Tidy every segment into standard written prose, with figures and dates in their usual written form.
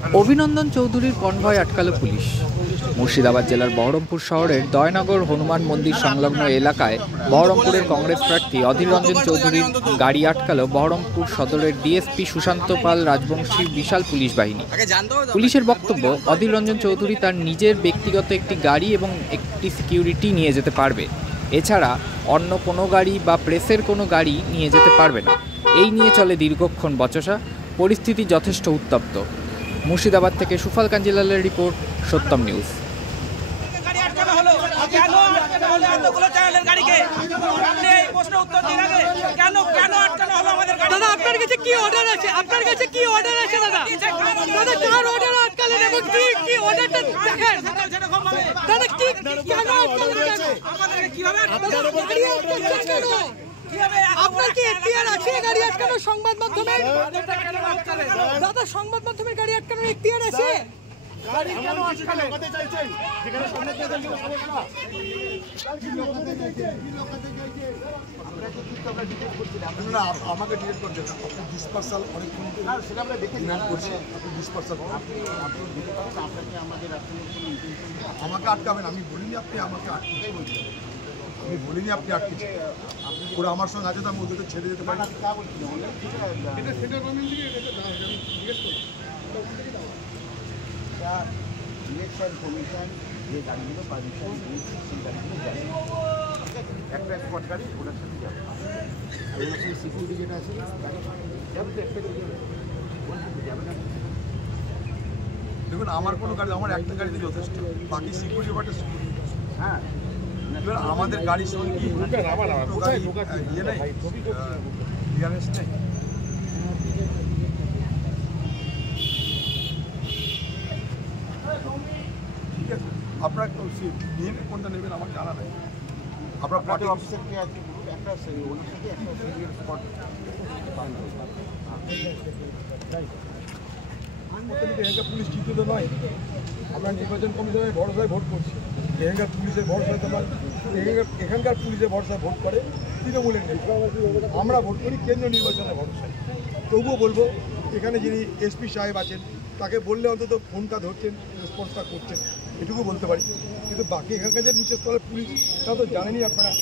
অভিনন্দন চৌধুরীর convoy আটকালো police. Murshidabad জেলার বহরমপুর শহরের দয়নগর হনুমান মন্দির সংলগ্ন এলাকায় বহরমপুরের কংগ্রেস প্রার্থী অধীর রঞ্জন চৌধুরীর গাড়ি আটকালো বহরমপুর সদরের ডিএসপি সুশান্ত পাল রাজবংশীর বিশাল পুলিশ বাহিনী। পুলিশের বক্তব্য, অধীর রঞ্জন চৌধুরী তার নিজের ব্যক্তিগত একটি গাড়ি এবং একটি সিকিউরিটি নিয়ে যেতে পারবে, এছাড়া অন্য কোনো গাড়ি বা প্রেসের কোনো গাড়ি নিয়ে যেতে পারবে না। এই নিয়ে চলে দীর্ঘক্ষণ বচসা। পরিস্থিতি যথেষ্ট উত্তপ্ত। মুর্শিদাবাদ থেকে সুফল কাঞ্জিলালের রিপোর্ট, সত্যম নিউজ। দাদা, আপনার কাছে কি অর্ডার আছে? আপনার কাছে কি অর্ডার আছে দাদা? দাদা, কার অর্ডার আটকালেন এবং কি অর্ডারটা দেখেন দাদা? কি কেন আটকালেন? আমাদের কিভাবে গাড়ি আটকাচ্ছেন কেন? আপনার কি এখতিয়ার আছে গাড়ি আটকানোর? সংবাদ মাধ্যমে দাদা, সংবাদ মাধ্যমের গাড়ি আটকানোর এখতিয়ার আছে? গাড়ি কেন আটকালেন? আমাকে ডিটেক্ট করছে না, আপনি ডিসপার্সাল অনেকক্ষণ ডিমান্ড করছে, আপনি ডিসপার্সাল আমাকে আটকাবেন। আমি বলিনি আপনি আমাকে আটকে, আমি বলিনি আপনি আটকেছেন। ওরা আমার সঙ্গে আছে তো আমি ওদেরকে ছেড়ে যেতে পারি। ইলেকশন কমিশন যে গাড়িগুলো পারমিশন দিয়েছে সেই গাড়িগুলো যাবে, একটা স্পট গাড়ি ওটার সাথে যাবে, এবং সেই সিকিউরিটি যেটা আছে যাবে তো একটা যাবে না। দেখুন, আমার কোনো গাড়ি, আমার একটা গাড়িতে যথেষ্ট, বাকি সিকিউরিটি ব্যাপারটা হ্যাঁ, এবার আমাদের গাড়ির সঙ্গে কি ইয়ে নেই, ক্লিয়ারেন্স নেই। ঠিক আছে, আপনারা নিয়ে কোনটা নেবেন আমার জানা নেই। আপনার পার্টি অফিসারকে আছে একটা ওনার সাথে একটা সিকিউরিটি স্পট এখানকার পুলিশ জিতে তো নয়, আমরা নির্বাচন কমিশনের ভরসায় ভোট করছি। এখানকার পুলিশের ভরসায় তোমার এখানকার পুলিশের ভরসায় ভোট করে তৃণমূলের নেতা, আমরা ভোট করি কেন্দ্রীয় নির্বাচনের ভরসায়। তবুও বলবো, এখানে যিনি এসপি সাহেব আছেন তাকে বললে অন্তত ফোনটা ধরছেন, রেসপন্সটা করছেন, এটুকু বলতে পারি। কিন্তু বাকি এখানকার যে নিচের স্তরের পুলিশ, তা তো জানেনই আপনারা,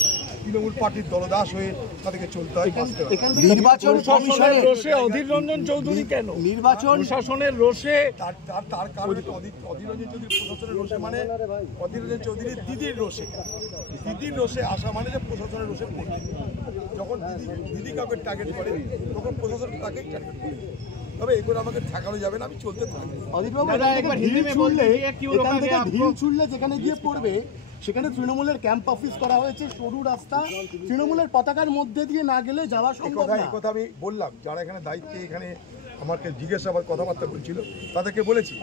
তৃণমূল পার্টির দলদাস হয়ে তাদেরকে চলতে হয়। নির্বাচন কমিশনের রোষে অধীর রঞ্জন চৌধুরী কেন? নির্বাচন প্রশাসনের রোষে, তার কারণে অধীর রঞ্জন চৌধুরী প্রশাসনের রোষে মানে অধীর রঞ্জন চৌধুরীর দিদির রোষে আসা মানে যে প্রশাসনের রোষে পড়বে। যখন দিদি কাউকে টার্গেট করে তখন প্রশাসন তাকেই টার্গেট করে। তবে এগুলো আমাকে ঠেকানো যাবে না, আমি চলতে থাকবো। ঢিল ছুড়লে যেখানে গিয়ে পড়বে সেখানে তৃণমূলের ক্যাম্প অফিস করা হয়েছে, সরু রাস্তা, তৃণমূলের পতাকার মধ্যে দিয়ে না গেলে যাওয়া সম্ভব না। এই কথা আমি বললাম, যারা এখানে দায়িত্বে এখানে আমাকে জিজ্ঞাসাবাদ কথাবার্তা বলছিল তাদেরকে বলেছি,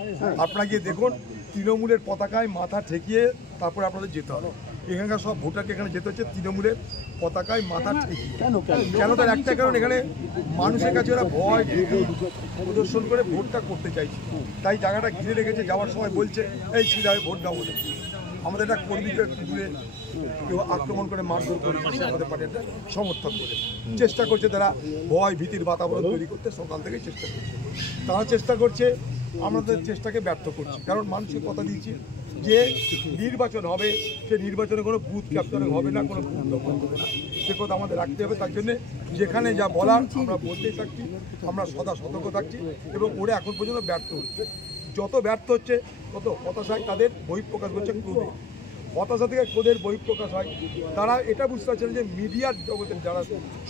আপনারা গিয়ে দেখুন তৃণমূলের পতাকায় মাথা ঠেকিয়ে তারপরে আপনাদের যেতে হবে। এখানকার সব ভোটারকে এখানে যেতে হচ্ছে তৃণমূলের পতাকায় মাথা ঠেকিয়ে। কেন? তার একটা কারণ, এখানে মানুষের কাছে ওরা ভয় প্রদর্শন করে ভোটটা করতে চাইছে, তাই জায়গাটা ঘিরে রেখেছে। যাওয়ার সময় বলছে এই সিধায় ভোট দাও বলে। আমাদের একটা কর্মীকে দূরে কেউ আক্রমণ করে মারধর করে আমাদের পার্টিটা সমর্থন করে চেষ্টা করছে, তারা ভয় ভীতির বাতাবরণ তৈরি করতে সকাল থেকেই চেষ্টা করছে। তারা চেষ্টা করছে, আমাদের চেষ্টাকে ব্যর্থ করছে। কারণ মানুষকে কথা দিচ্ছি যে নির্বাচন হবে, সে নির্বাচনে কোনো বুথ ক্যাপচারিং হবে না, কোনো বুথ দখল হবে না, সে কথা আমাদের রাখতে হবে। তার জন্যে যেখানে যা বলার আমরা বলতেই থাকছি, আমরা সদা সতর্ক থাকছি, এবং ওরা এখন পর্যন্ত ব্যর্থ হচ্ছে। যত ব্যর্থ হচ্ছে তত হতাশায় তাদের বহিঃপ্রকাশ করছে ক্রোধে। হতাশা থেকে ক্রোধের বহিঃপ্রকাশ হয়। তারা এটা বুঝতে পারছে না যে মিডিয়ার জগতের যারা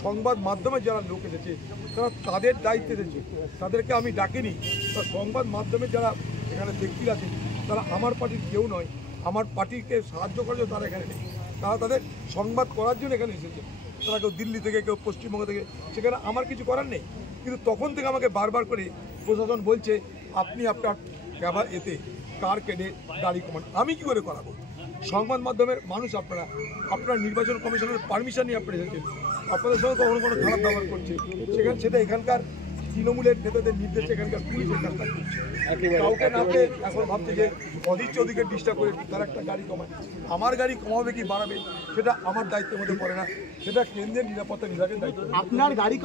সংবাদ মাধ্যমে যারা লোক এসেছে তারা তাদের দায়িত্বে এসেছে, তাদেরকে আমি ডাকিনি। তার সংবাদ মাধ্যমে যারা এখানে ব্যক্তি আছে তারা আমার পার্টির কেউ নয়, আমার পার্টিকে সাহায্য করার জন্য তারা এখানে নেই। তারা তাদের সংবাদ করার জন্য এখানে এসেছে। তারা কেউ দিল্লি থেকে, কেউ পশ্চিমবঙ্গ থেকে, সেখানে আমার কিছু করার নেই। কিন্তু তখন থেকে আমাকে বারবার করে প্রশাসন বলছে আপনি আপনার ব্যবহার এতে কার কেটে গাড়ি কমান। আমি কি করে করাবো? সংবাদ মাধ্যমের মানুষ আপনারা, আপনার নির্বাচন কমিশনের পারমিশন নিয়ে আপনারা এসেছেন, আপনাদের সঙ্গে কখনো কোনো খারাপ ব্যবহার করছে, সেটা এখানকার তৃণমূলের নেতাদের নির্দেশে এখানকার পুলিশের কাজটা করছে। কাউকে না পেয়ে এখন ভাবছে যে অধীর চৌধুরীকে ডিস্টার্ব করে তারা একটা গাড়ি কমায়। আমার গাড়ি কমাবে কি বাড়াবে সেটা আমার দায়িত্বের মধ্যে পড়ে না, সেটা কেন্দ্রের নিরাপত্তা বিভাগের দায়িত্ব। আপনার গাড়ি